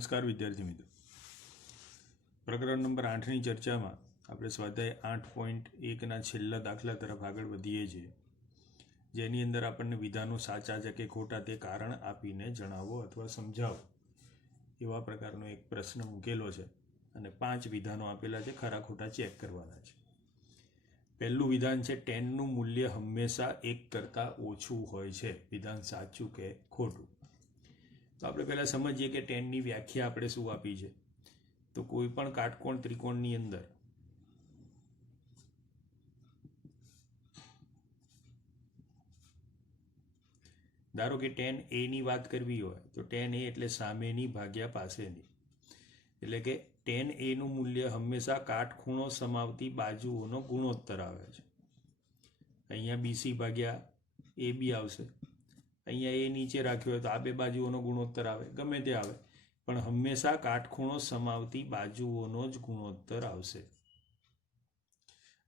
નમસ્કાર વિદ્યાર્થી મિત્રો, પ્રકરણ નંબર 8ની ચર્ચામાં આપણે સ્વાધ્યાય 8.1ના છેલ્લા દાખલા તરફ આગળ વધીએ છીએ, જેની અંદર આપણને વિધાનો સાચા છે કે ખોટા તે કારણ આપીને જણાવો અથવા સમજાવો એવા પ્રકારનો એક પ્રશ્ન મૂકેલો છે અને 5 વિધાનો આપેલા છે, ખરા ખોટા ચેક કરવાના છે. પહેલું વિધાન છે 10નું મૂલ્ય હંમેશા 1 કરતાં ઓછું હોય છે. વિધાન સાચું કે ખોટું? તો આપણે પહેલાં સમજીએ કે 10ની વ્યાખ્યા આપણે શું આપી છે. તો કોઈ પણ કાટકોણ ત્રિકોણની અંદર ધારો કે 10a ની વાત કરવી હોય તો 10a એટલે સામેની ભાગ્યા પાસેની, એટલે કે 10a નું મૂલ્ય હંમેશા કાટખૂણો સમાવતી બાજુઓનો ગુણોત્તર આવે છે. અહીંયા BC ભાગ્યા AB આવશે, અહીંયા એ નીચે રાખ્યો હોય તો આ બે બાજુઓનો ગુણોત્તર આવે, ગમે તે આવે, પણ હંમેશા કાટખૂણો સમાવતી બાજુઓનો જ ગુણોત્તર આવશે.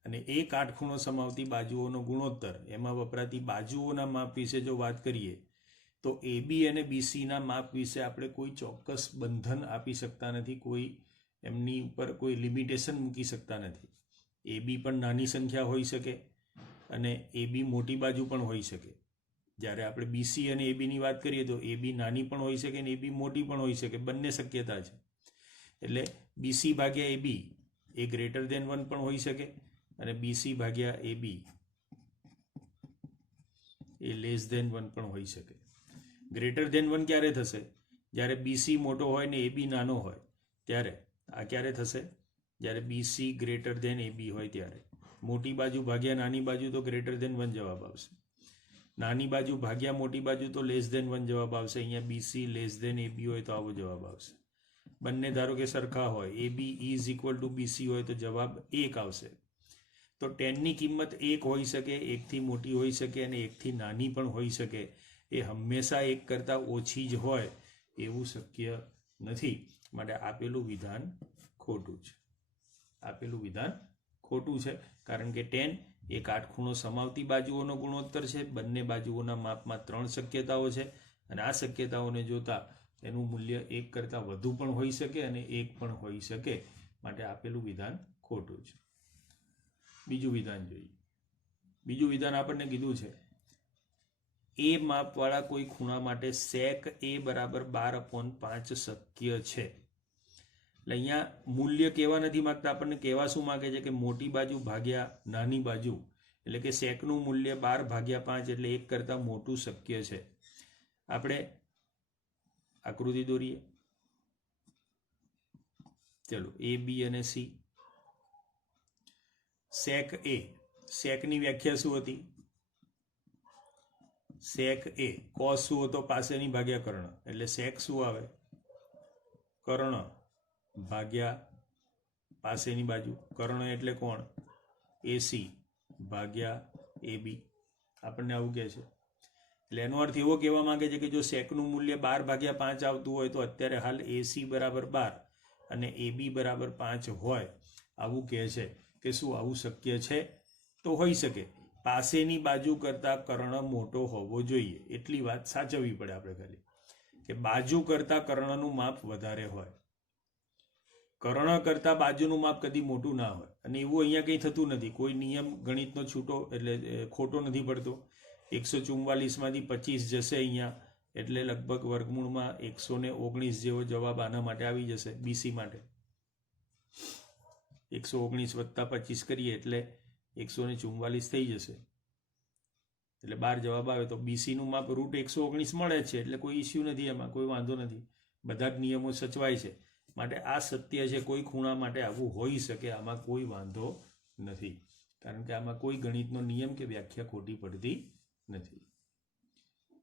અને એ કાટખૂણો સમાવતી બાજુઓનો ગુણોત્તર, એમાં વપરાતી બાજુઓના માપ વિશે જો વાત કરીએ તો AB અને BCના માપ વિશે આપણે કોઈ ચોક્કસ બંધન આપી શકતા નથી, કોઈ એમની ઉપર કોઈ લિમિટેશન મૂકી શકતા નથી. AB પણ નાની સંખ્યા હોઈ શકે અને AB મોટી બાજુ પણ હોઈ શકે. જ્યારે આપણે BC અને ABની વાત કરીએ તો AB નાની પણ હોઈ શકે અને AB મોટી પણ હોઈ શકે, બંને શક્યતા છે. એટલે BC ભાગ્યા AB એ ગ્રેટર ધેન 1 પણ હોઈ શકે અને BC ભાગ્યા AB એ લેસ ધેન 1 પણ હોઈ શકે. ગ્રેટર ધેન 1 ક્યારે થશે? જ્યારે BC મોટો હોય ને AB નાનો હોય ત્યારે. આ ક્યારે થશે? જ્યારે BC ગ્રેટર ધેન AB હોય ત્યારે. મોટી બાજુ ભાગ્યા નાની બાજુ તો ગ્રેટર ધેન 1 જવાબ આવશે. નાની બાજુ ભાગ્યા મોટી બાજુ તો લેસ ધેન 1 જવાબ આવશે. અહીંયા BC લેસ ધેન AB હોય તો આવો જવાબ આવશે. બંને ધારો કે સરખા હોય, AB is equal to BC હોય તો જવાબ 1 આવશે. તો 10ની કિંમત 1 હોઈ શકે, 1થી મોટી હોઈ શકે અને 1થી નાની પણ હોઈ શકે. એ હંમેશા 1 કરતાં ઓછી જ હોય એવું શક્ય નથી. માટે આપેલું વિધાન ખોટું છે. આપેલું વિધાન ખોટું છે કારણ કે 10 એ કાટખૂણો સમાવતી બાજુઓનો ગુણોત્તર છે. બંને બાજુઓના માપમાં 3 શક્યતાઓ છે અને આ શક્યતાઓને જોતા એનું મૂલ્ય 1 કરતાં વધુ પણ હોઈ શકે અને 1 પણ હોઈ શકે. માટે આપેલું વિધાન ખોટું છે. બીજું વિધાન જોઈએ. બીજું વિધાન આપણને કીધું છે એ માપવાળા કોઈ ખૂણા માટે sec a બરાબર 12/5 શક્ય છે. એટલે અહીંયા મૂલ્ય કહેવા નથી માગતા, આપણને કહેવા શું માગે છે કે મોટી બાજુ ભાગ્યા નાની બાજુ, એટલે કે સેકનું મૂલ્ય 12/5 એટલે 1 કરતાં મોટું શક્ય છે. આપણે આકૃતિ દોરીએ. ચલો A, B અને C. sec A, secની વ્યાખ્યા શું હતી? sec A cos શું હતો? પાસેની ભાગ્યા કર્ણ, એટલે sec શું આવે? કર્ણ ભાગ્યા પાસેની બાજુ. કર્ણ એટલે કોણ? AC ભાગ્યા AB. આપણને આવું કહે છે. એટલે એનો અર્થ એવો કહેવા માંગે છે કે જો સેકનું મૂલ્ય 12/5 આવતું હોય તો અત્યારે હાલ AC બરાબર 12 અને AB બરાબર 5 હોય, આવું કહે છે. કે શું આવું શક્ય છે? તો હોઈ શકે. પાસેની બાજુ કરતાં કર્ણ મોટો હોવો જોઈએ, એટલી વાત સાચવવી પડે આપણે ખાલી, કે બાજુ કરતાં કર્ણનું માપ વધારે હોય. કર્ણ કરતાં બાજુનું માપ કદી મોટું ના હોય. અને એવું અહીંયા કંઈ થતું નથી. કોઈ નિયમ ગણિતનો છૂટો એટલે ખોટો નથી પડતો. 144માંથી 25 જશે અહીંયા, એટલે લગભગ વર્ગમૂળમાં 119 જેવો જવાબ આના માટે આવી જશે. BC માટે 119 + 25 કરીએ એટલે 144 થઈ જશે. એટલે 12 જવાબ આવે તો BCનું માપ √119 મળે છે. એટલે કોઈ ઇસ્યુ નથી, એમાં કોઈ વાંધો નથી. બધા જ નિયમો સચવાય છે. માટે આ સત્ય છે. કોઈ ખૂણા માટે આવું હોઈ શકે, આમાં કોઈ વાંધો નથી, કારણ કે આમાં કોઈ ગણિતનો નિયમ કે વ્યાખ્યા ખોટી પડતી નથી.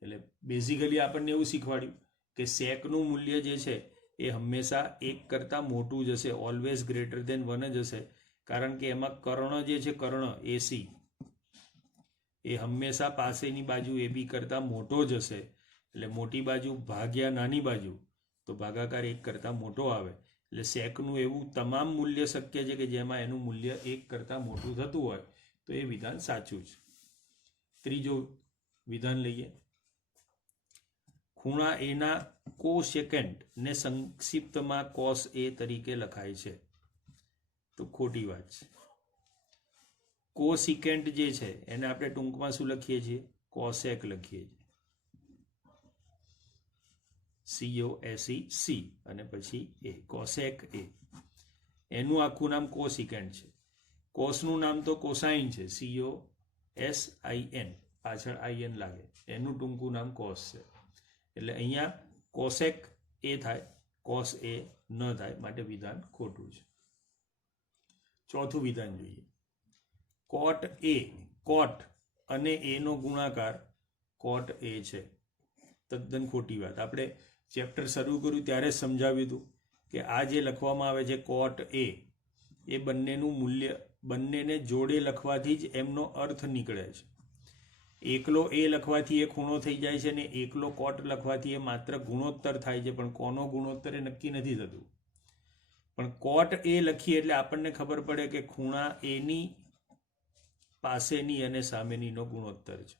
એટલે બેઝિકલી આપણને એવું શીખવાડ્યું કે સેકનું મૂલ્ય જે છે એ હંમેશા 1 કરતાં મોટું જ હશે, ઓલવેઝ ગ્રેટર ધેન 1 જ હશે, કારણ કે એમાં કર્ણ જે છે, કર્ણ AC એ હંમેશા પાસેની બાજુ AB કરતાં મોટો જ હશે. એટલે મોટી બાજુ ભાગ્યા નાની બાજુ તો ભાગાકાર 1 કરતાં મોટો આવે. એટલે સેકનું એવું તમામ મૂલ્ય શક્ય છે કે જેમાં એનું મૂલ્ય 1 કરતાં મોટું થતું હોય, તો એ વિધાન સાચું છે. ત્રીજો વિધાન લઈએ. ખૂણા એના કોસેકન્ટ ને સંક્ષિપ્તમાં કોસ એ તરીકે લખાય છે, તો ખોટી વાત છે. કોસિકેન્ટ જે છે એને આપણે ટૂંકમાં શું લખીએ છીએ? કોસેક લખીએ છીએ, COSEC અને પછી એ, કોસેક એ. એનું આખું નામ કોસિકેન્ટ છે. કોસનું નામ તો કોસાઇન છે, COSIN, પાછળ IN લાગે, એનું ટૂંકું નામ કોસ છે. એટલે અહીંયા કોસેક એ થાય, કોસ એ ન થાય, માટે વિધાન ખોટું છે. ચોથું વિધાન જોઈએ. કોટ એ, કોટ અને એનો ગુણાકાર કોટ એ છે, તદ્દન ખોટી વાત. આપણે ચેપ્ટર શરૂ કર્યું ત્યારે સમજાવ્યું હતું કે આ જે લખવામાં આવે છે કોટ એ બંનેનું મૂલ્ય, બંનેને જોડે લખવાથી જ એમનો અર્થ નીકળે છે. એકલો એ લખવાથી એ ખૂણો થઈ જાય છે, ને એકલો કોટ લખવાથી એ માત્ર ગુણોત્તર થાય છે, પણ કોનો ગુણોત્તર એ નક્કી નથી થતું. પણ કોટ એ લખીએ એટલે આપણને ખબર પડે કે ખૂણા એની પાસેની અને સામેનીનો ગુણોત્તર છે.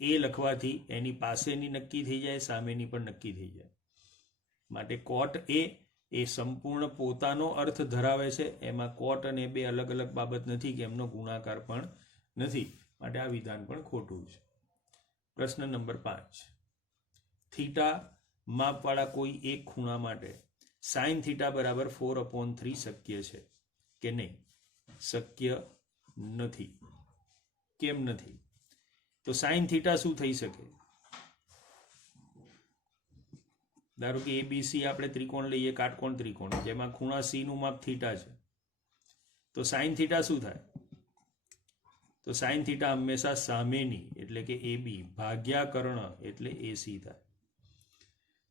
એ લખવાથી એની પાસેની નક્કી થઈ જાય, સામેની પણ નક્કી થઈ જાય. માટે કોટ એ સંપૂર્ણ પોતાનો અર્થ ધરાવે છે. એમાં કોટ અને બે અલગ અલગ બાબત નથી કે એમનો ગુણાકાર પણ નથી, માટે આ વિધાન પણ ખોટું છે. પ્રશ્ન નંબર 5. થીટા માપવાળા કોઈ એક ખૂણા માટે સાઇન થીટા બરાબર 4/3 શક્ય છે કે નહીં? શક્ય નથી. કેમ નથી? તો સાઇન થીટા શું થઈ શકે? ધારો કે ABC આપણે ત્રિકોણ લઈએ, કાટકોણ ત્રિકોણ, જેમાં ખૂણા C નું માપ થીટા છે, તો સાઇન થીટા શું થાય? તો સાઇન થીટા હંમેશા સામેની એટલે કે AB ભાગ્યા કર્ણ એટલે AC થાય.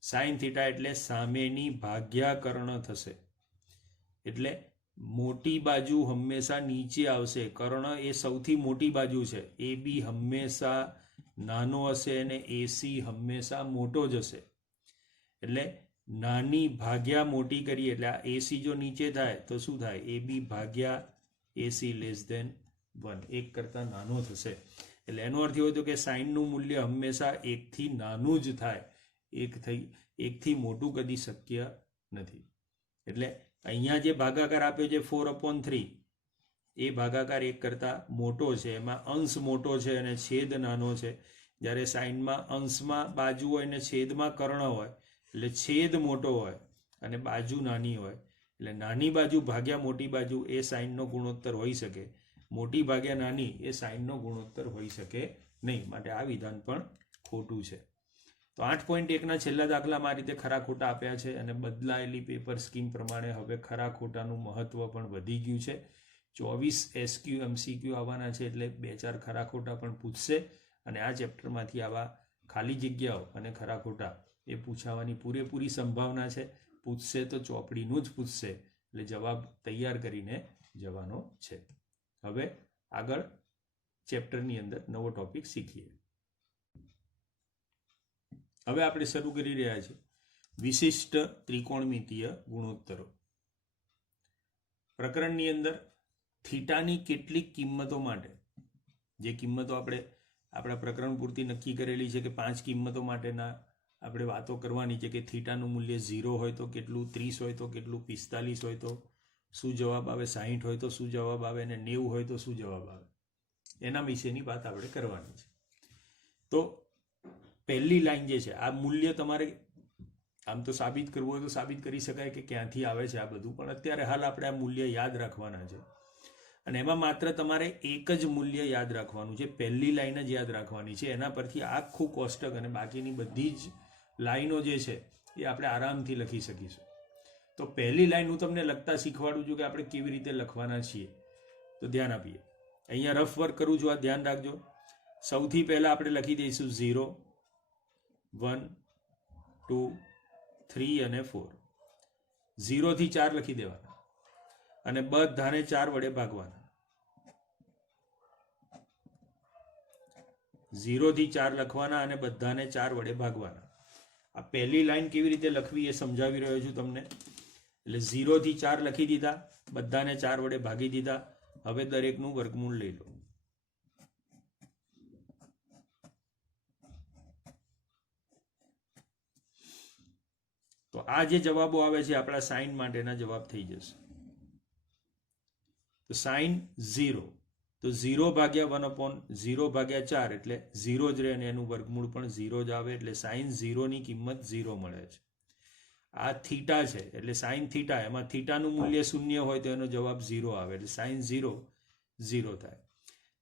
સાઇન થીટા એટલે સામેની ભાગ્યા કર્ણ થશે. એટલે મોટી બાજુ હંમેશા નીચે આવશે. કર્ણ એ સૌથી મોટી બાજુ છે. AB હંમેશા નાનો હશે અને AC હંમેશા મોટો જ હશે. એટલે નાની ભાગ્યા મોટી કરીએ એટલે આ AC જો નીચે થાય તો શું થાય? AB ભાગ્યા AC <1, એક કરતાં નાનો થશે. એટલે એનો અર્થ એવો હતો કે સાઇનનું મૂલ્ય હંમેશા એકથી નાનું જ થાય, એકથી મોટું કદી શક્ય નથી. એટલે અહીંયા જે ભાગાકાર આપ્યો છે 4/3, એ ભાગાકાર એક કરતાં મોટો છે. એમાં અંશ મોટો છે અને છેદ નાનો છે. જ્યારે સાઇનમાં અંશમાં બાજુ હોય ને છેદમાં કર્ણ હોય, એટલે છેદ મોટો હોય અને બાજુ નાની હોય. એટલે નાની બાજુ ભાગ્યા મોટી બાજુ એ સાઇનનો ગુણોત્તર હોઈ શકે. મોટી ભાગ્યા નાની એ સાઇનનો ગુણોત્તર હોઈ શકે નહીં. માટે આ વિધાન પણ ખોટું છે. તો 8.1ના છેલ્લા દાખલામાં આ રીતે ખરા ખોટા આપ્યા છે, અને બદલાયેલી પેપર સ્કીમ પ્રમાણે હવે ખરા ખોટાનું મહત્વ પણ વધી ગયું છે. 24 SQ MCQ આવવાના છે, એટલે 2-4 ખરા ખોટા પણ પૂછશે, અને આ ચેપ્ટરમાંથી આવા ખાલી જગ્યાઓ અને ખરા ખોટા એ પૂછાવાની પૂરેપૂરી સંભાવના છે. પૂછશે તો ચોપડીનું જ પૂછશે, એટલે જવાબ તૈયાર કરીને જવાનો છે. હવે આગળ ચેપ્ટરની અંદર નવો ટોપિક શીખીએ. હવે આપણે શરૂ કરી રહ્યા છીએ વિશિષ્ટ ત્રિકોણમિતીય ગુણોત્તરો. પ્રકરણની અંદર થીટાની કેટલીક કિંમતો માટે, જે કિંમતો આપણે આપણા પ્રકરણ પૂરતી નક્કી કરેલી છે કે 5 કિંમતો માટેના આપણે વાતો કરવાની છે, કે થીટાનું મૂલ્ય 0 હોય તો કેટલું, 30 હોય તો કેટલું, 45 હોય તો શું જવાબ આવે, 60 હોય તો શું જવાબ આવે, અને 90 હોય તો શું જવાબ આવે, એના વિશેની વાત આપણે કરવાની છે. તો પહેલી લાઈન જે છે, આ મૂલ્ય તમારે આમ તો સાબિત કરવું હોય તો સાબિત કરી શકાય કે ક્યાંથી આવે છે આ બધું, પણ અત્યારે હાલ આપણે આ મૂલ્ય યાદ રાખવાના છે. અને એમાં માત્ર તમારે એક જ મૂલ્ય યાદ રાખવાનું છે, પહેલી લાઈન જ યાદ રાખવાની છે. એના પરથી આખું કોષ્ટક અને બાકીની બધી જ લાઈનો જે છે એ આપણે આરામથી લખી શકીશું. તો પહેલી લાઈન હું તમને લખતા શીખવાડું છું કે આપણે કેવી રીતે લખવાના છીએ. તો ધ્યાન આપીએ. અહીંયા રફ વર્ક કરું છું, આ ધ્યાન રાખજો. સૌથી પહેલા આપણે લખી દઈશું 0, 1, 2, 3 અને 4. 0 થી 4 લખી દેવાના અને બધાને 4 વડે ભાગવાના. 0 થી 4 લખવાના અને બધાને 4 વડે ભાગવાના. આ પહેલી લાઈન કેવી રીતે લખવી એ સમજાવી રહ્યો છું તમને. એટલે 0 થી 4 લખી દીધા, બધાને 4 વડે ભાગી દીધા. હવે દરેકનું વર્ગમૂળ લઈ લો. તો આ જે જવાબો આવે છે આપણા સાઇન માટેના જવાબ થઈ જશે. તો સાઇન 0 તો 0 ભાગ્યા 1/0/4 એટલે 0 જ રહે અને એનું વર્ગમૂળ પણ 0 જ આવે એટલે સાઇન 0 ની કિંમત 0 મળે છે. આ થીટા છે એટલે સાઇન થીટા, એમાં થીટાનું મૂલ્ય 0 હોય તો એનો જવાબ 0 આવે એટલે સાઇન 0 0 થાય.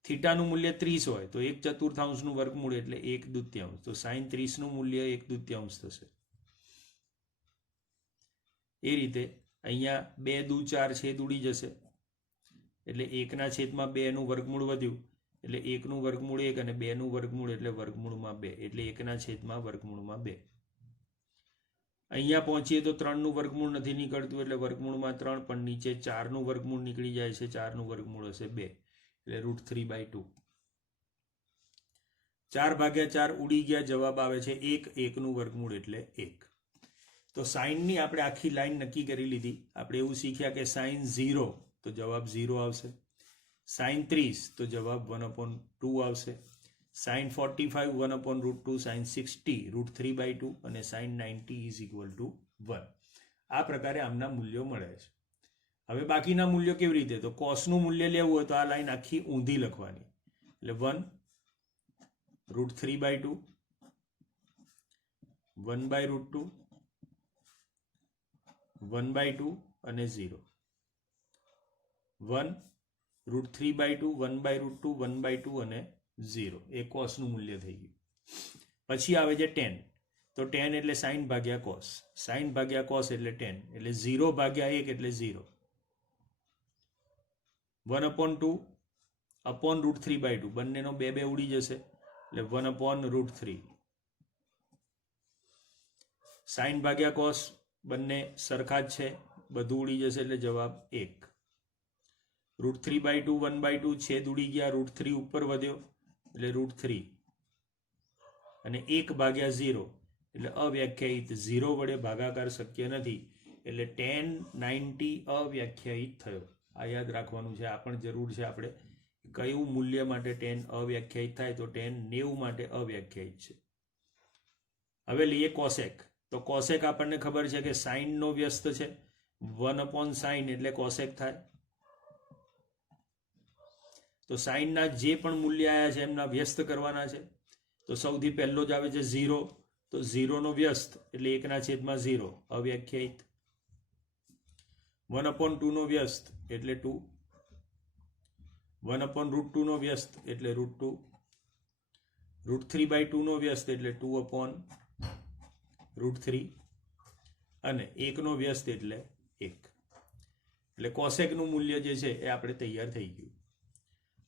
થીટાનું મૂલ્ય 30 હોય તો 1/4 નું વર્ગમૂળ એટલે 1/2, તો સાઇન 30 નું મૂલ્ય 1/2 થશે. એ રીતે અહીંયા 2 દુ 4 છેદ ઉડી જશે એટલે 1/2 નું વર્ગમૂળ વધ્યું એટલે 1 નું વર્ગમૂળ 1 અને 2 નું વર્ગમૂળ એટલે વર્ગમૂળમાં 2 એટલે 1/2. અહીંયા પહોંચીએ તો 3 નું વર્ગમૂળ નથી નીકળતું એટલે વર્ગમૂળમાં 3, પણ નીચે 4 નું વર્ગમૂળ નીકળી જાય છે, 4 નું વર્ગમૂળ હશે 2 એટલે √3/2. 4/4 ઉડી ગયા, જવાબ આવે છે 1, 1 નું વર્ગમૂળ એટલે 1. તો સાઇનની આપણે આખી લાઈન નક્કી કરી લીધી. આપણે એવું શીખ્યા કે સાઇન 0 તો જવાબ 0 આવશે, સાઇન 30 તો જવાબ 1/2 આવશે, સાઇન 45 1/√2, સાઇન 60 √3/2 અને સાઇન 90 = 1. આ પ્રકારે આમના મૂલ્યો મળે છે. હવે બાકીના મૂલ્યો કેવી રીતે? તો કોસનું મૂલ્ય લેવું હોય તો આ લાઈન આખી ઊંધી લખવાની એટલે 1√3/2, 1/√2, 1/2 અને 0. 1√3/2, 1/√2, 1/2 અને 0 એ કોસનું મૂલ્ય થઈ ગયું. પછી આવે છે tan. તો tan એટલે સાઇન ભાગ્યા કોસ, સાઇન ભાગ્યા કોસ એટલે tan એટલે 0/1 એટલે 0. 1/2 √3/2 બંનેનો 2 ઉડી જશે એટલે 1/√3. સાઇન ભાગ્યા કોસ બંને સરખા જ છે, બધું ઉડી જશે એટલે જવાબ 1. √3/2 1/2 છેદ ઉડી ગયા, √3 ઉપર વધ્યો એટલે √3 અને 1/0 એટલે અવ્યાખ્યાયિત, 0 વડે ભાગાકાર શક્ય નથી એટલે tan 90 અવ્યાખ્યાયિત થયો. આ યાદ રાખવાનું છે, આ પણ જરૂર છે. આપણે કયું મૂલ્ય માટે tan અવ્યાખ્યાયિત થાય તો tan 90 માટે અવ્યાખ્યાયિત છે. હવે લઈએ કોસેક. તો કોસેક આપણને ખબર છે કે સાઇન નો વ્યસ્ત છે, 1/sin એટલે કોસેક થાય. તો સાઇનના જે પણ મૂલ્ય આવ્યા છે એમના વ્યસ્ત કરવાના છે. તો સૌથી પહેલો જ આવે છે 0, તો 0 નો વ્યસ્ત એટલે 1/0 અવ્યાખ્યાયિત. 1/2 નો વ્યસ્ત એટલે 2, 1/√2 નો વ્યસ્ત એટલે √2, √3/2 નો વ્યસ્ત એટલે 2/√3 અને 1 નો વ્યસ્ત એટલે 1. એટલે કોસેકનું મૂલ્ય જે છે એ આપણે તૈયાર થઈ ગયું.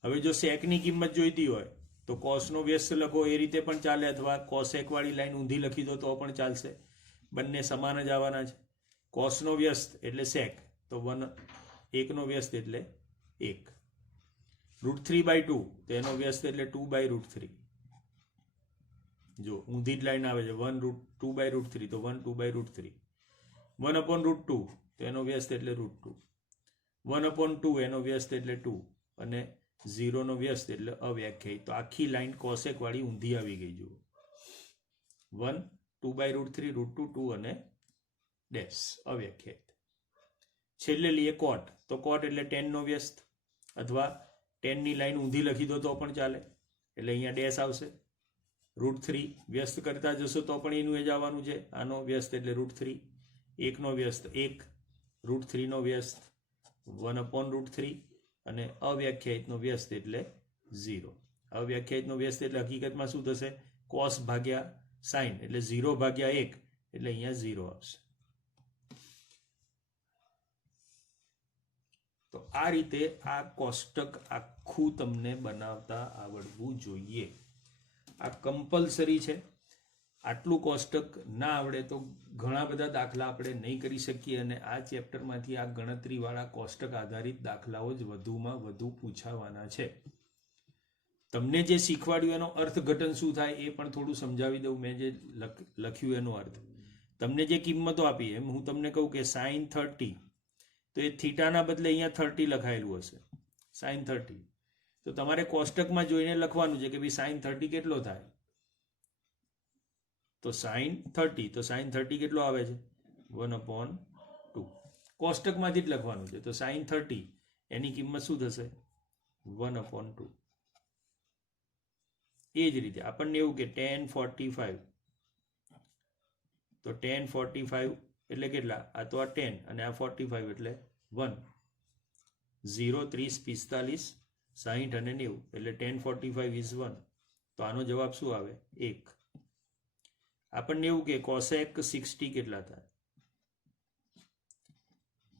હવે જો સેકની કિંમત જોઈતી હોય તો કોસનો વ્યસ્ત લખો એ રીતે પણ ચાલે, અથવા કોસેક વાળી લાઈન ઊંધી લખી દો તો પણ ચાલશે, બંને સમાન જ આવવાના છે. કોસનો વ્યસ્ત એટલે સેક તો 1 નો વ્યસ્ત એટલે 1. √3/2 તો એનો વ્યસ્ત એટલે 2/√3. જો ઊંધી જ લાઈન આવે છે 2/√3 તો 2/√3. 1/√2 તો એનો વ્યસ્ત એટલે √2. 1/2 એનો વ્યસ્ત એટલે 2 અને 0 નો વ્યસ્ત એટલે અવ્યાખ્યાયિત. તો આખી લાઈન કોસેક વાળી ઊંધી આવી ગઈ. જુઓ 1 2/√3 √2 2 અને ડેશ અવ્યાખ્યાયિત. છેલ્લે લઈએ કોટ. તો કોટ એટલે tan નો વ્યસ્ત, અથવા tan ની લાઈન ઊંધી લખી દો તો પણ ચાલે એટલે અહીંયા ડેશ આવશે. √3 વ્યસ્ત કરતા જશો તો પણ એનું એ જ આવવાનું છે. આનો વ્યસ્ત એટલે √3, 1 નો વ્યસ્ત 1, √3 નો વ્યસ્ત 1/√3 અને અવ્યાખ્યાયિતનો વ્યસ્ત એટલે 0. અવ્યાખ્યાયિતનો વ્યસ્ત એટલે હકીકતમાં શું થશે? કોસ ભાગ્યા સાઇન એટલે 0/1 એટલે અહીંયા 0 આવશે. તો આ રીતે આ કોષ્ટક આખું તમને બનાવતા આવડવું જોઈએ. આ કમ્પલસરી છે. આટલું કોષ્ટક ના આવડે તો ઘણા બધા દાખલા આપણે નહીં કરી શકીએ, અને આ ચેપ્ટરમાંથી આ ગણતરીવાળા કોષ્ટક આધારિત દાખલાઓ જ વધુમાં વધુ પૂછાવાના છે. તમને જે શીખવાડ્યું એનો અર્થઘટન શું થાય એ પણ થોડું સમજાવી દઉં. મેં જે લખ્યું એનો અર્થ, તમને જે કિંમતો આપી એમ હું તમને કહું કે sin 30 તો એ થીટાના બદલે અહીંયા 30 લખાયેલું હશે, sin 30. તો તમારે કોષ્ટકમાં જોઈને લખવાનું છે કે ભાઈ sin 30 કેટલો થાય. તો sin 30 કેટલો આવે છે? 1/2. કોષ્ટકમાંથી જ લખવાનું છે. તો sin 30 એની કિંમત શું થશે? 1/2. એ જ રીતે આપણને એવું કે tan 45, તો tan 45 એટલે કેટલા? આ તો આ 10 અને આ 45 એટલે 1. 0, 30, 45, 60 અને 90 એટલે tan 45 is 1. તો આનો જવાબ શું આવે? 1. આપણને એવું કે cosec 60 કેટલા થાય?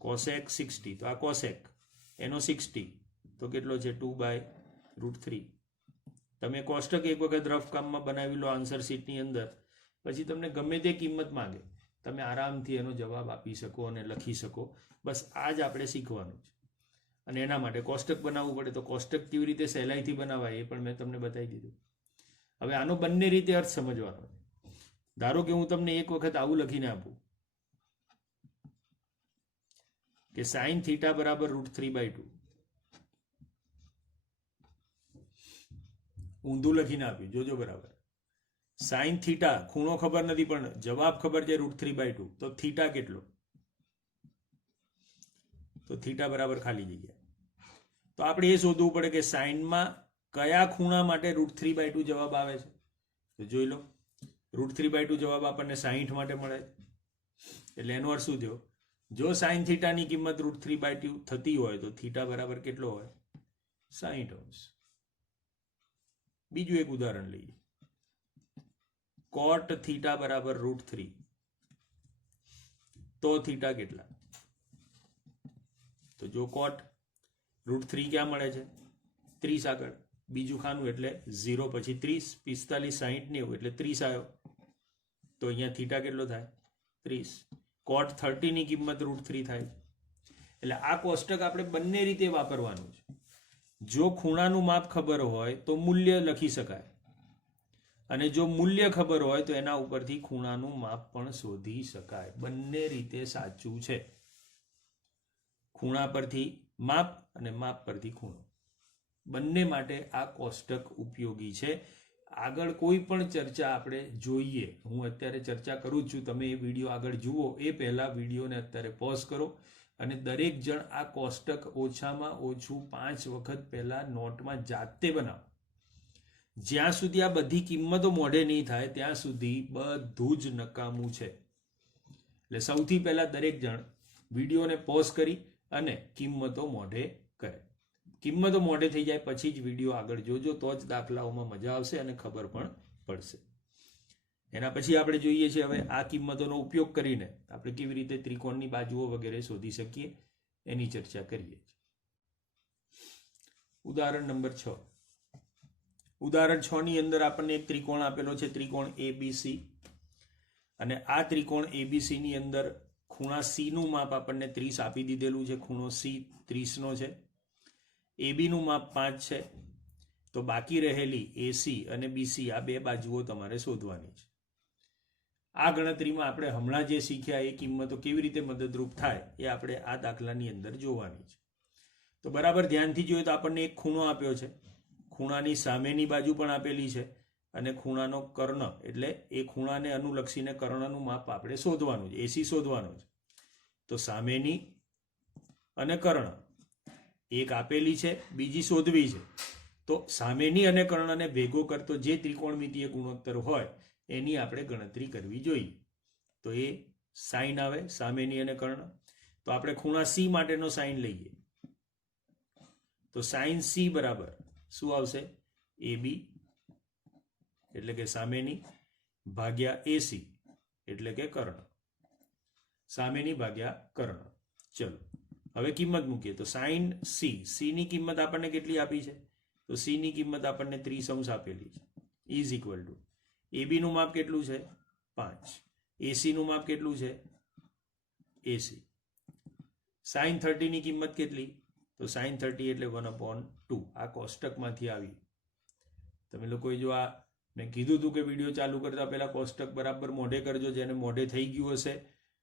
cosec 60, તો આ cosec એનો 60 તો કેટલો છે? 2/√3. તમે કોષ્ટક એક વખત રફ કામમાં બનાવી લો આન્સર શીટની અંદર, પછી તમને ગમે તે કિંમત માંગે તમે આરામથી એનો જવાબ આપી શકો અને લખી શકો. બસ આ જ આપણે શીખવાનું છે. અને એના માટે કોષ્ટક બનાવવું પડે. તો કોષ્ટક કેવી રીતે સહેલાઈથી બનાવાય એ પણ મેં તમને બતાવી દીધું. હવે આનો બંને રીતે અર્થ સમજવાનો છે. ધારો કે હું તમને એક વખત આવું લખીને આપું કે sin θ બરાબર √3/2. ઊંધું લખીને આપ્યું, જોજો બરાબર. sin θ ખૂણો ખબર નથી પણ જવાબ ખબર છે √3/2. તો θ કેટલો? તો θ બરાબર ખાલી જગ્યા. તો આપણે એ શોધવું પડે કે સાઇનમાં કયા ખૂણા માટે √3/2 જવાબ આવે છે. તો જોઈ લો, √3/2 જવાબ આપણને 60 માટે મળે. એટલે એનો અર્થ શું થયો? જો sin θ ની કિંમત √3/2 થતી હોય તો θ બરાબર કેટલો હોય? 60°. બીજું એક ઉદાહરણ લઈએ. cot θ બરાબર √3, તો θ કેટલા? તો જો cot √3 ક્યાં મળે છે? 30 આગળ, બીજું ખાનું એટલે 0, પછી 30, 45, 60, 90 એટલે 30 આવ્યો. તો અહીંયા θ કેટલો થાય? 30. cot 30 ની કિંમત √3 થાય. એટલે આ કોષ્ટક આપણે બંને રીતે વાપરવાનું છે. જો ખૂણાનું માપ ખબર હોય તો મૂલ્ય લખી શકાય, અને જો મૂલ્ય ખબર હોય તો એના ઉપરથી ખૂણાનું માપ પણ શોધી શકાય. બંને રીતે સાચું છે. ખૂણા પરથી માપ અને માપ પરથી ખૂણો, બંને માટે આ કોષ્ટક ઉપયોગી છે. આગળ કોઈ પણ ચર્ચા આપણે જોઈએ, હું અત્યારે ચર્ચા કરું જ છું, તમે એ વિડીયો આગળ જુઓ એ પહેલાં વિડીયોને અત્યારે પોઝ કરો અને દરેક જણ આ કોષ્ટક ઓછામાં ઓછું 5 વખત પહેલાં નોટમાં જાતે બનાવો. જ્યાં સુધી આ બધી કિંમતો મોઢે નહીં થાય ત્યાં સુધી બધું જ નકામું છે. એટલે સૌથી પહેલાં દરેક જણ વિડીયોને પોઝ કરી અને કિંમતો મોઢે કરે. કિંમતો મોઢે થઈ જાય પછી જ વિડીયો આગળ જોજો, તો જ દાખલાઓમાં મજા આવશે અને ખબર પણ પડશે. એના પછી આપણે જોઈએ છીએ હવે આ કિંમતોનો ઉપયોગ કરીને આપણે કેવી રીતે ત્રિકોણની બાજુઓ વગેરે શોધી શકીએ એની ચર્ચા કરીએ. ઉદાહરણ નંબર 6. ઉદાહરણ 6 ની અંદર આપણને એક ત્રિકોણ આપેલો છે, ત્રિકોણ ABC. અને આ ત્રિકોણ ABC ની અંદર ખૂણા C નું માપ આપણને 30 આપી દીધેલું છે. ખૂણો C 30 નો છે. AB નું માપ 5 છે. તો બાકી રહેલી AC અને BC આ બે બાજુઓ તમારે શોધવાની છે. આ ગણતરીમાં આપણે હમણાં જે શીખ્યા એ કિંમતો કેવી રીતે મદદરૂપ થાય એ આપણે આ દાખલાની અંદર જોવાની છે. તો બરાબર ધ્યાનથી જોઈએ તો આપણને એક ખૂણો આપ્યો છે, ખૂણાની સામેની બાજુ પણ આપેલી છે, અને ખૂણાનો કર્ણ એટલે એ ખૂણાને અનુલક્ષીને કર્ણનું માપ આપણે શોધવાનું છે, AC શોધવાનું છે. તો સામેની અને કર્ણ એક આપેલી છે, બીજી શોધવી છે. તો સામેની અને કર્ણને ભેગો કરતો જે ત્રિકોણમિતીય ગુણોત્તર હોય એની આપણે ગણતરી કરવી જોઈએ. તો એ સાઇન આવે, સામેની અને કર્ણ. તો આપણે ખૂણા C માટેનો સાઇન લઈએ. તો સાઇન C બરાબર શું આવશે? AB એટલે કે સામેની ભાગ્યા AC એટલે કે કર્ણ. સામેની ભાગ્યા કર્ણ. ચલો હવે કિંમત મૂકીએ. તો સાઇન C ની કિંમત આપણને કેટલી આપી છે? તો C ની કિંમત આપણને 30° આપેલી છે. ઇઝ ઇક્વલ ટુ AB નું માપ કેટલું છે? 5. AC નું માપ કેટલું છે? AC. સાઇન 30 ની કિંમત કેટલી? તો સાઇન 30 એટલે 1/2. આ કોષ્ટકમાંથી આવી. તમે લોકોએ જો આ મેં કીધું હતું કે વિડીયો ચાલુ કરતા પહેલા કોષ્ટક બરાબર મોઢે કરજો. જેને મોઢે થઈ ગયું હશે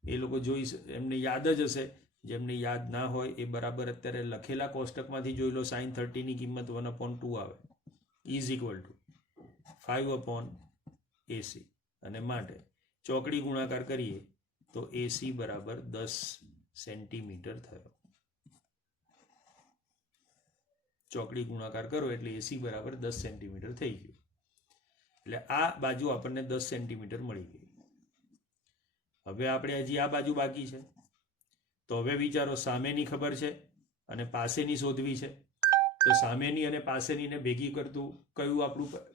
એ લોકો જોઈ, એમને યાદ જ હશે. જેમને યાદ ના હોય એ બરાબર અત્યારે લખેલા કોષ્ટકમાંથી જોઈ લો. સાઇન 30 ની કિંમત 1/2 આવે. Is equal to 5/AC. અને માટે ચોકડી ગુણાકાર કરીએ તો એસી બરાબર 10 સેન્ટીમીટર થયો. ચોકડી ગુણાકાર કરો એટલે એસી બરાબર 10 સેન્ટીમીટર થઈ ગયું. એટલે આ બાજુ આપણને 10 સેન્ટીમીટર મળી ગઈ. હવે આપણે હજી આ બાજુ બાકી છે. તો હવે વિચારો, સામેની ખબર છે અને પાસેની શોધવી છે. તો સામેની અને પાસેનીને ભેગી કરતું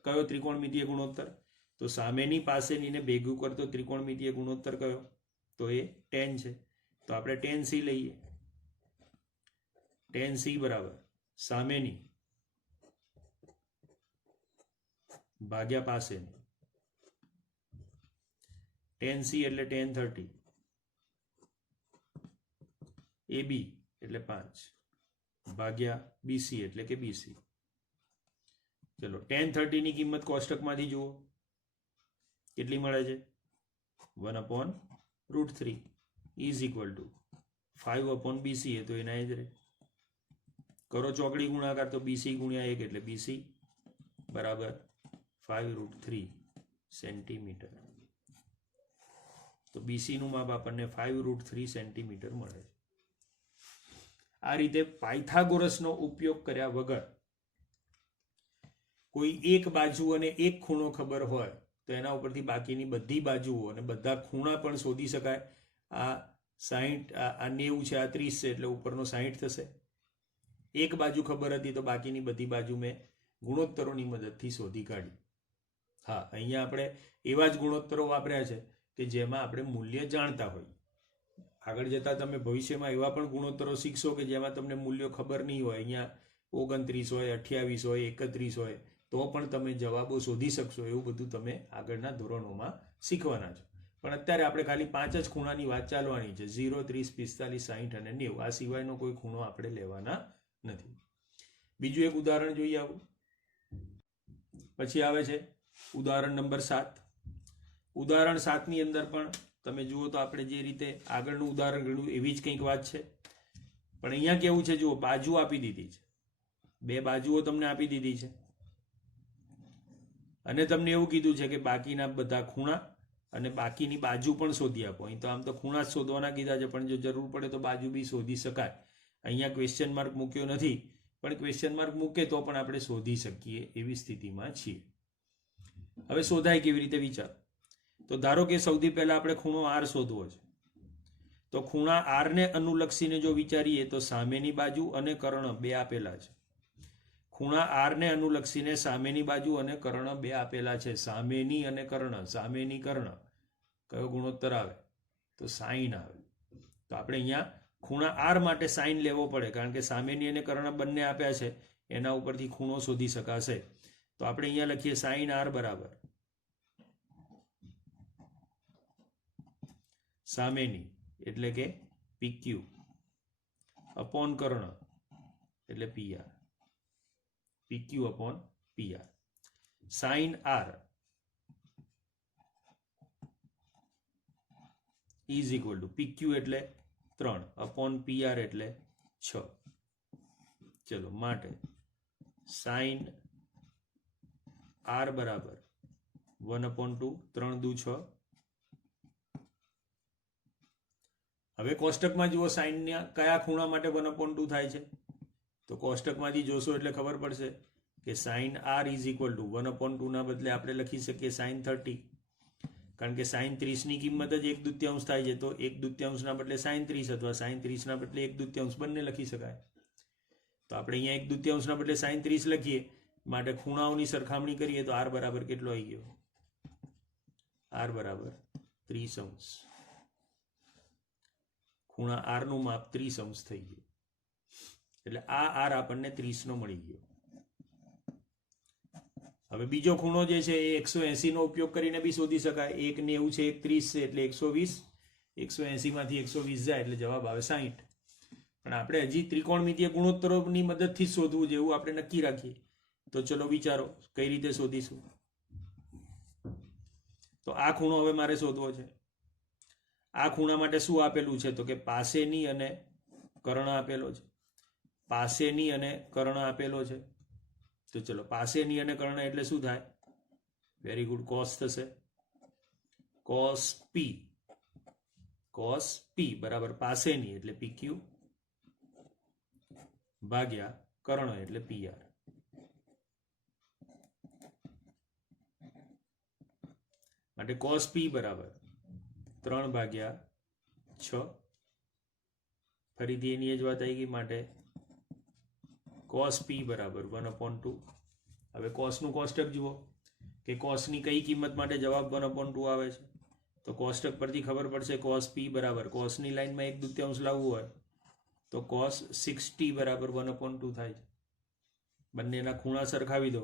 કયો ત્રિકોણમિતિય ગુણોત્તર? તો સામેની પાસેનીને ભેગું કરતો ત્રિકોણમિતિય ગુણોત્તર કયો? તો એ tan છે. તો આપણે tan c લઈએ. tan c બરાબર સામેની ભાગ્યા પાસેની. tan c એટલે tan 30, AB એટલે 5 ભાગ્યા BC એટલે કે BC. ચલો tan 30 ની કિંમત કોષ્ટકમાંથી જુઓ કેટલી મળે છે? 1/√3 ઇઝ ઇક્વલ ટુ 5/BC. એ તો એના જ રહે. કરો ચોકડી ગુણાકાર તો BC ગુણ્યા 1 એટલે BC બરાબર 5√3 સેન્ટીમીટર. તો BC નું માપ આપણને 5√3 સેન્ટીમીટર મળે છે. આ રીતે પાયથાગોરસનો ઉપયોગ કર્યા વગર કોઈ એક બાજુ અને એક ખૂણો ખબર હોય તો એના ઉપરથી બાકીની બધી બાજુઓ અને બધા ખૂણા પણ શોધી શકાય. આ 60, આ 90 છે, આ 30 છે એટલે ઉપરનો 60 થશે. એક બાજુ ખબર હતી તો બાકીની બધી બાજુ મેં ગુણોત્તરોની મદદથી શોધી કાઢી. હા, અહીંયા આપણે એવા જ ગુણોત્તરો વાપર્યા છે કે જેમાં આપણે મૂલ્ય જાણતા હોઈએ. આગળ જતાં તમે ભવિષ્યમાં એવા પણ ગુણોત્તરો શીખશો કે જેમાં તમને મૂલ્યો ખબર નહીં હોય. અહીંયા 29 હોય, 28 હોય, 31 હોય તો પણ તમે જવાબો શોધી શકશો. એવું બધું તમે આગળના ધોરણોમાં શીખવાના છો. પણ અત્યારે આપણે ખાલી 5 જ ખૂણાની વાત ચાલવાની છે: 0, 30, 45, 60 અને 90. આ સિવાયનો કોઈ ખૂણો આપણે લેવાના નથી. બીજું એક ઉદાહરણ જોઈએ આવું. પછી આવે છે ઉદાહરણ નંબર 7. ઉદાહરણ 7 ની અંદર પણ તમે જુઓ તો આપણે જે રીતે આગળનું ઉદાહરણ ગણ્યું એવી જ કંઈક વાત છે. પણ અહીંયા કેવું છે, જુઓ, બાજુ આપી દીધી છે. બે બાજુઓ તમને આપી દીધી છે અને તમને એવું કીધું છે કે બાકીના બધા ખૂણા અને બાકીની બાજુ પણ શોધી આપો. અહીં તો આમ તો ખૂણા જ શોધવાના કીધા છે, પણ જો જરૂર પડે તો બાજુ બી શોધી શકાય. અહીંયા ક્વેશ્ચન માર્ક મૂક્યો નથી, પણ ક્વેશ્ચન માર્ક મૂકે તો પણ આપણે શોધી શકીએ એવી સ્થિતિમાં છીએ. હવે શોધાય કેવી રીતે વિચાર. તો ધારો કે સૌથી પહેલા આપણે ખૂણો R શોધવો છે. તો ખૂણા R ને અનુલક્ષીને જો વિચારીએ તો સામેની બાજુ અને કર્ણ બે આપેલા છે. ખૂણા R ને અનુલક્ષીને સામેની બાજુ અને કર્ણ બે આપેલા છે. સામેની અને કર્ણ, સામેની કર્ણ કયો ગુણોત્તર આવે? તો sin આવે. તો આપણે અહીંયા ખૂણા R માટે sin લેવો પડે, કારણ કે સામેની અને કર્ણ બંને આપ્યા છે, એના ઉપરથી ખૂણો શોધી શકાશે. તો આપણે અહીંયા લખીએ sin R બરાબર સામેની એટલે કે PQ અપોન કર્ણ એટલે PR. PQ upon PR. sin R is equal to PQ એટલે 3 અપોન PR એટલે 6. ચલો, માટે sin R બરાબર 1/2, 3 દુ 6. હવે કોષ્ટકમાં જુઓ સાઈનના કયા ખૂણા માટે 1/2 થાય છે. તો કોષ્ટકમાંથી જોશો એટલે ખબર પડશે કે sin R is equal to 1/2 ના બદલે આપણે લખી શકીએ sin 30, કારણ કે sin 30 ની કિંમત જ 1/2 થાય છે. તો 1/2 ના બદલે sin 30 અથવા sin 30 ના બદલે 1/2 બંને લખી શકાય. તો આપણે અહીંયા 1/2 ના બદલે sin 30 લખીએ, માટે ખૂણાઓની સરખામણી કરીએ તો R બરાબર કેટલો આવી ગયો? R બરાબર 30°. ખૂણા R નું માપ 30° થઈ ગયું. એટલે આ R આપણને 30 નો મળી ગયો. હવે બીજો ખૂણો જે છે એ 180 નો ઉપયોગ કરીને બી શોધી શકાય. 190 છે, 130 છે એટલે 120. 180 માંથી 120 જાય એટલે જવાબ આવે 60. પણ આપણે હજી ત્રિકોણમિતિય ગુણોત્તરોની મદદથી જ શોધવું છે એવું આપણે નક્કી રાખીએ. તો ચલો વિચારો કઈ રીતે શોધીશું. તો આ ખૂણો હવે મારે શોધવો છે. આ ખૂણા માટે શું આપેલું છે? તો કે પાસેની અને કર્ણ આપેલો છે. પાસેની અને કર્ણ આપેલો છે. તો ચલો, પાસેની અને કર્ણ એટલે શું થાય? વેરી ગુડ, cos થશે. cos P cos p બરાબર પાસેની એટલે pq ભાગ્યા કર્ણ એટલે pr. માટે cos p બરાબર 3/6. ફરીથી એની જ વાત આવી ગઈ. માટે cos p બરાબર 1/2. હવે કોસનું કોષ્ટક જુઓ કે કોસની કઈ કિંમત માટે જવાબ 1/2 આવે છે. તો કોષ્ટક પરથી ખબર પડશે cos p બરાબર કોસની લાઈનમાં 1/2 લાવવું હોય તો cos 60 બરાબર 1/2 થાય છે. બંનેના ખૂણા સરખાવી દો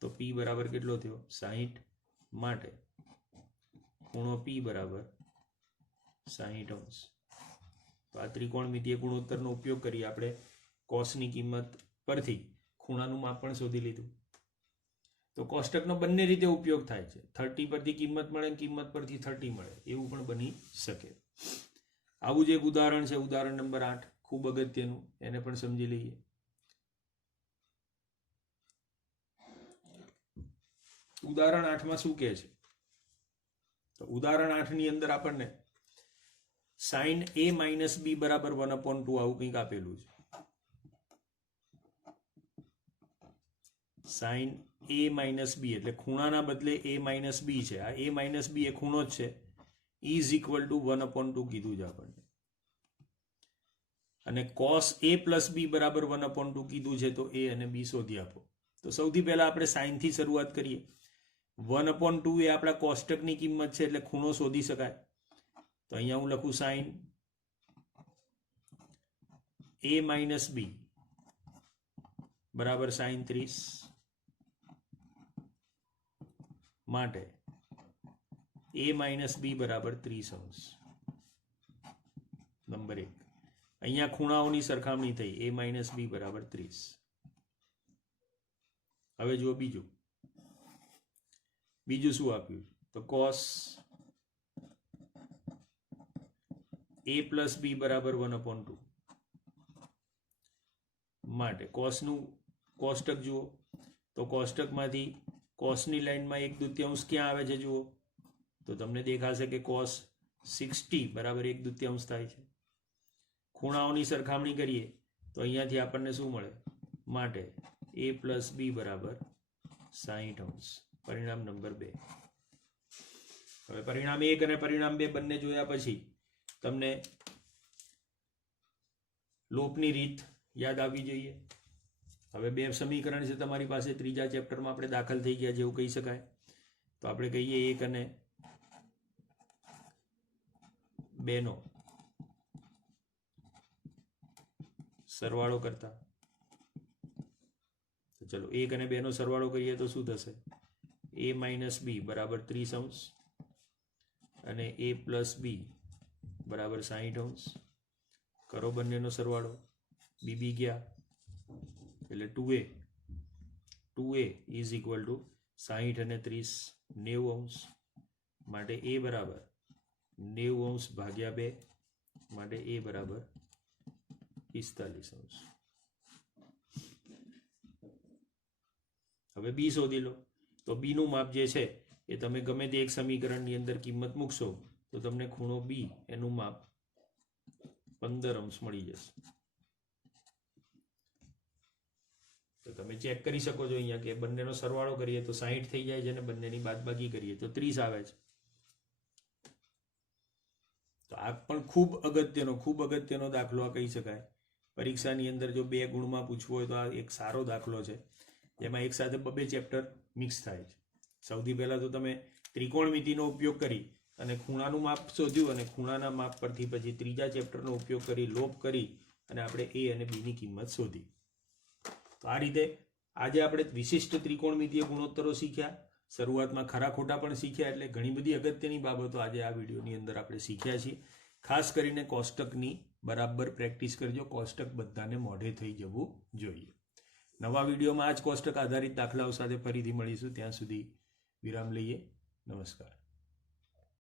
તો p બરાબર કેટલો થયો 60. માટે ખૂણો p બરાબર 60°. તો આ ત્રિકોણમિતીય ગુણોત્તરનો ઉપયોગ કરી આપણે કોસની કિંમત પરથી ખૂણાનું માપ પણ શોધી લીધું. તો કોષ્ટકનો બંને રીતે ઉપયોગ થાય છે. 30 પરથી કિંમત મળે, કિંમત પરથી 30 મળે, એવું પણ બની શકે. આવું જ એક ઉદાહરણ છે, ઉદાહરણ નંબર 8, ખૂબ અગત્યનું, એને પણ સમજી લઈએ. ઉદાહરણ 8 માં શું કહે છે? તો ઉદાહરણ 8 ની અંદર આપણને sin a minus b બરાબર 1/2 આવું કંઈક આપેલું છે. sin a minus b એટલે ખૂણાના બદલે a minus b છે. આ a minus b એ ખૂણો જ છે. is equal to 1/2 કીધું છે આપણને. અને cos a plus b બરાબર 1/2 કીધું છે. તો a અને b શોધી આપો. તો સૌથી પહેલા આપણે sin થી શરૂઆત કરીએ. 1/2 એ આપણા કોષ્ટકની કિંમત છે એટલે ખૂણો શોધી શકાય. તો અહીંયા હું લખું sin a minus b બરાબર sin 30. માટે a minus b બરાબર 30°. નંબર 1. અહીંયા ખૂણાઓની સરખામણી થઈ. a minus b બરાબર 30. હવે જુઓ બીજું શું આપ્યું? તો cos a plus b બરાબર 1/2. માટે કોસનું કોષ્ટક જુઓ તો કોષ્ટકમાંથી કોસની લાઈનમાં 1/2 ક્યાં આવે છે જુઓ તો તમને દેખાશે કે cos 60 બરાબર 1/2 થાય છે. ખૂણાઓની સરખામણી કરીએ તો અહીંયાથી આપણને શું મળે? માટે a plus b બરાબર 60°. પરિણામ નંબર 2. હવે પરિણામ 1 અને પરિણામ 2 બંને જોયા પછી તમને લોપની રીત યાદ આવવી જોઈએ. હવે 2 સમીકરણ છે તમારી પાસે. ત્રીજા ચેપ્ટરમાં આપણે દાખલ થઈ ગયા જેવું કહી શકાય. તો આપણે કહીએ 1 અને 2 નો સરવાળો કરતા. તો ચલો 1 અને 2 નો સરવાળો કરીએ તો શું થશે? a minus b બરાબર 30° અને a plus b બરાબર 60°. કરો બંનેનો સરવાળો. b ગયા એટલે 2a is equal to 60 અને 30 90°. માટે a બરાબર 90° ભાગ્યા 2. માટે a બરાબર 45°. હવે b શોધી લો. તો b નું માપ જે છે એ તમે ગમે તે એક સમીકરણની અંદર કિંમત મૂકશો તો તમને ખૂણો b એનું માપ 15° મળી જશે. તો તમે ચેક કરી શકો છો અહીંયા કે બંનેનો સરવાળો કરીએ તો 60 થઈ જાય છે અને બંનેની બાદબાકી કરીએ તો 30 આવે છે. તો આ પણ ખૂબ અગત્યનો દાખલો આ કહી શકાય. પરીક્ષાની અંદર જો 2 ગુણમાં પૂછવું હોય તો આ એક સારો દાખલો છે જેમાં એક સાથે 2 ચેપ્ટર મિક્સ થાય છે. સૌથી પહેલા તો તમે ત્રિકોણમિતિનો ઉપયોગ કરી અને ખૂણાનું માપ શોધ્યું અને ખૂણાના માપ પરથી પછી ત્રીજા ચેપ્ટરનો ઉપયોગ કરી લોપ કરી અને આપણે a અને b ની કિંમત શોધી. તો આ રીતે આજે આપણે વિશિષ્ટ ત્રિકોણમિતીય ગુણોત્તરો શીખ્યા. શરૂઆતમાં ખરા ખોટા પણ શીખ્યા. એટલે ઘણી બધી અગત્યની બાબતો આજે આ વિડીયોની અંદર આપણે શીખ્યા છીએ. ખાસ કરીને કોષ્ટકની બરાબર પ્રેક્ટિસ કરજો. કોષ્ટક બધાને મોઢે થઈ જવું જોઈએ. નવા વિડીયોમાં આ જ કોષ્ટક આધારિત દાખલાઓ સાથે ફરીથી મળીશું. ત્યાં સુધી વિરામ લઈએ. નમસ્કાર.